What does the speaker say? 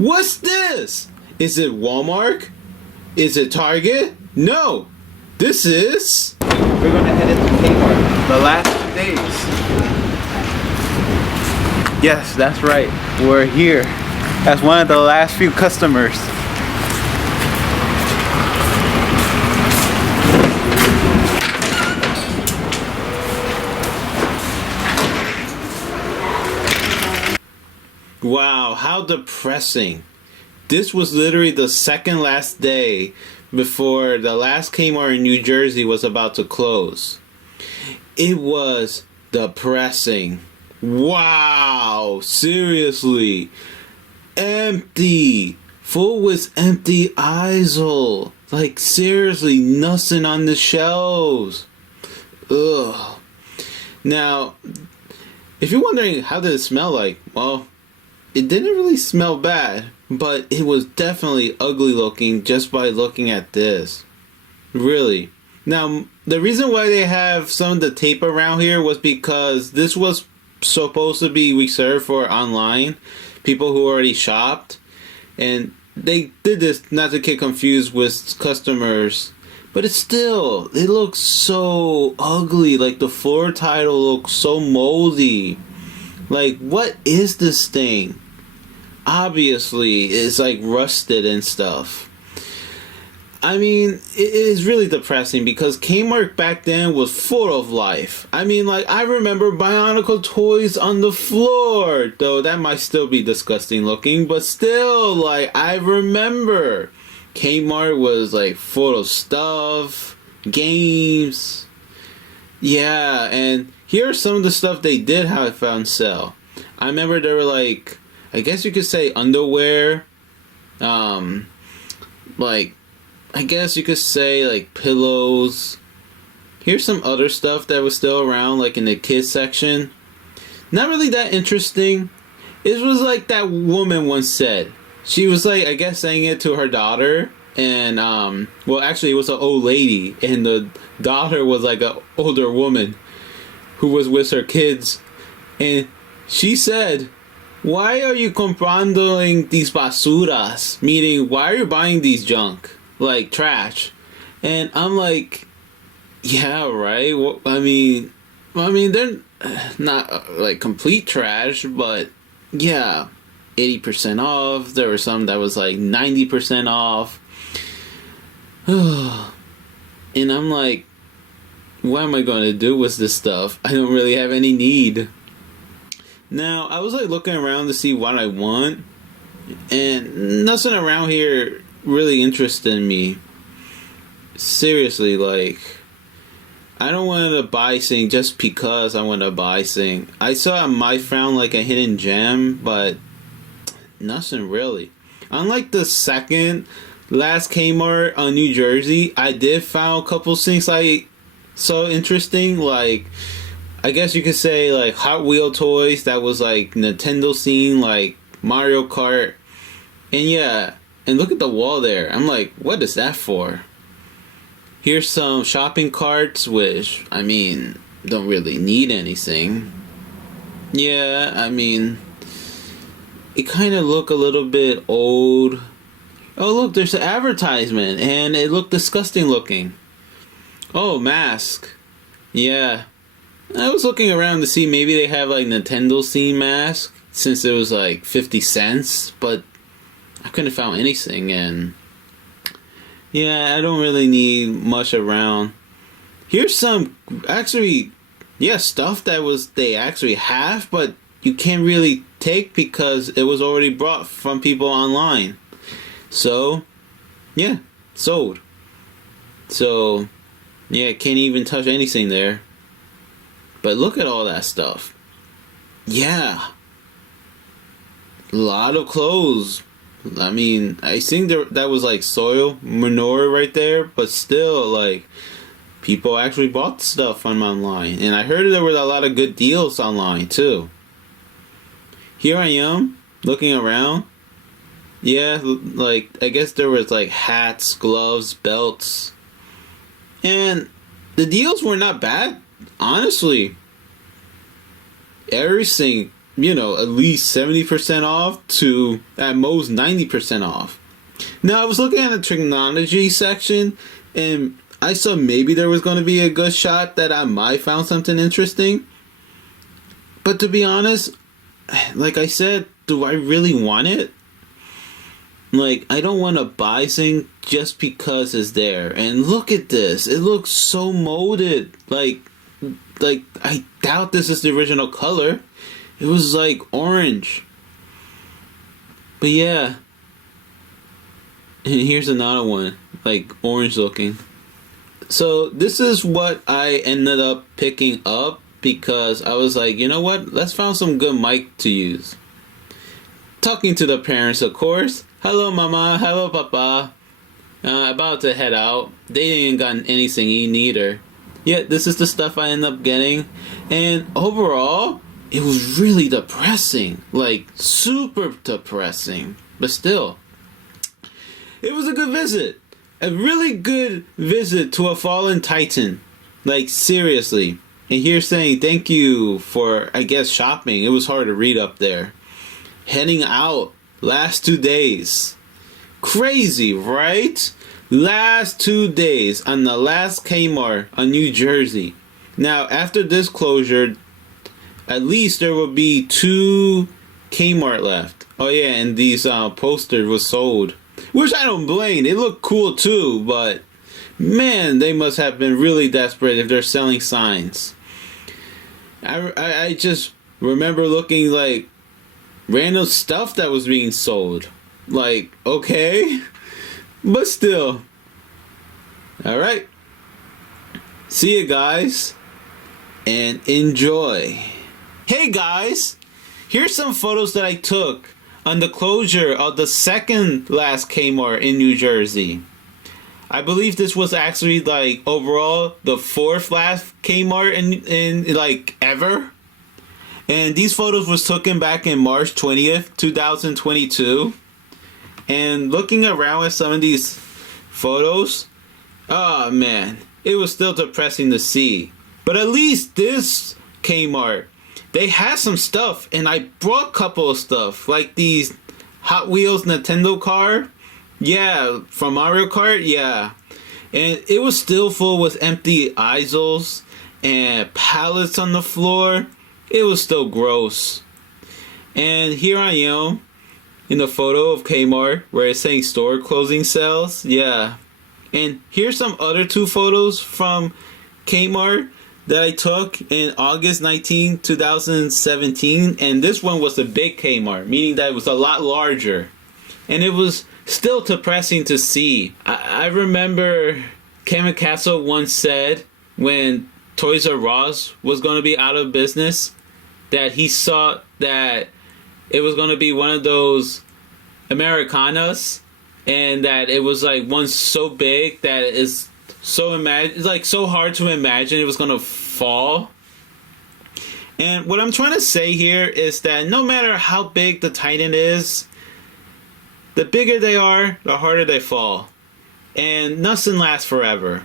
What's this? Is it Walmart? Is it Target? No. This is... We're gonna head into K-Mart. The last 2 days. Yes, that's right. We're here as one of the last few customers. Wow, how depressing. This was literally the second last day before the last Kmart in New Jersey was about to close. It was depressing. Wow, seriously. Empty. Full with empty aisle. Like seriously, nothing on the shelves. Ugh. Now, if you're wondering how did it smell like, well, it didn't really smell bad, but it was definitely ugly looking just by looking at this. Really. Now, the reason why they have some of the tape around here was because this was supposed to be reserved for online people who already shopped, and they did this not to get confused with customers, but it looks so ugly. Like the floor tile looks so moldy. Like, what is this thing? Obviously, it's like rusted and stuff. I mean, it is really depressing because Kmart back then was full of life. I mean, like, I remember Bionicle toys on the floor. Though that might still be disgusting looking, but still, like, I remember Kmart was, like, full of stuff, games. Yeah, and here's some of the stuff they did have on sale. I remember there were, like, I guess you could say underwear. Like, I guess you could say, like, pillows. Here's some other stuff that was still around, like in the kids section. Not really that interesting. It was like that woman once said. She was, like, I guess saying it to her daughter. And, well, actually, it was an old lady. And the daughter was, like, an older woman who was with her kids. And she said, "Why are you comprando these basuras?" Meaning, why are you buying these junk? Like, trash. And I'm like, yeah, right? Well, I mean, they're not, like, complete trash, but, yeah, 80% off. There were some that was, like, 90% off. And I'm like, what am I going to do with this stuff? I don't really have any need. Now, I was, like, looking around to see what I want, and nothing around here really interested me. Seriously, like, I don't want to buy thing just because I want to buy thing. I saw I might found, like, a hidden gem, but nothing really. Unlike the second last Kmart on New Jersey, I did find a couple things I saw interesting, like, I guess you could say, like, Hot Wheel toys that was, like, Nintendo scene, like Mario Kart. And yeah, and look at the wall there. I'm like, what is that for? Here's some shopping carts, which, I mean, don't really need anything. Yeah, I mean, it kind of look a little bit old. Oh, look, there's an advertisement, and it looked disgusting looking. Oh, mask. Yeah. I was looking around to see maybe they have, like, Nintendo theme mask, since it was, like, 50 cents, but I couldn't find anything, and yeah, I don't really need much around. Here's some, actually, yeah, stuff that they actually have, but you can't really take because it was already brought from people online. So, yeah, sold. So, yeah, can't even touch anything there. But look at all that stuff. Yeah. A lot of clothes. I mean, I think that was like soil manure right there, but still, like, people actually bought stuff from online. And I heard there were a lot of good deals online, too. Here I am, looking around. Yeah, like, I guess there was, like, hats, gloves, belts. And the deals were not bad, honestly. Everything at least 70% off to at most 90% off. Now, I was looking at the technology section, and I saw maybe there was going to be a good shot that I might found something interesting. But to be honest, like I said, do I really want it? Like, I don't want to buy things just because it's there. And look at this. It looks so molded. Like I doubt this is the original color. It was like orange. But yeah. And here's another one. Like orange looking. So this is what I ended up picking up because I was like, you know what? Let's find some good mic to use. Talking to the parents, of course. Hello, mama. Hello, papa. About to head out. They ain't gotten anything in either. Yet, this is the stuff I ended up getting. And overall, it was really depressing. Like, super depressing. But still, it was a good visit. A really good visit to a fallen titan. Like, seriously. And here saying thank you for, I guess, shopping. It was hard to read up there. Heading out. Last 2 days. Crazy, right? Last 2 days on the last Kmart on New Jersey. Now, after this closure, at least there will be 2 Kmart left. Oh yeah, and these posters were sold. Which I don't blame. They look cool too, but man, they must have been really desperate if they're selling signs. I just remember looking like random stuff that was being sold. Like, okay. But still. Alright. See you guys. And enjoy. Hey guys. Here's some photos that I took on the closure of the second last Kmart in New Jersey. I believe this was actually like overall the 4th last Kmart in like ever. And these photos was taken back in March 20th, 2022. And looking around at some of these photos, oh man, it was still depressing to see. But at least this Kmart, they had some stuff, and I brought a couple of stuff, like these Hot Wheels Nintendo car. Yeah, from Mario Kart, yeah. And it was still full with empty easels and pallets on the floor. It was still gross. And here I am in the photo of Kmart where it's saying store closing sales. Yeah. And here's some other 2 photos from Kmart that I took in August 19, 2017. And this one was the Big Kmart, meaning that it was a lot larger. And it was still depressing to see. I remember Cameron Castle once said when Toys R Us was going to be out of business that he saw that it was going to be one of those Americanas, and that it was like one so big that it's so hard to imagine it was going to fall. And what I'm trying to say here is that no matter how big the Titan is, the bigger they are, the harder they fall. And nothing lasts forever.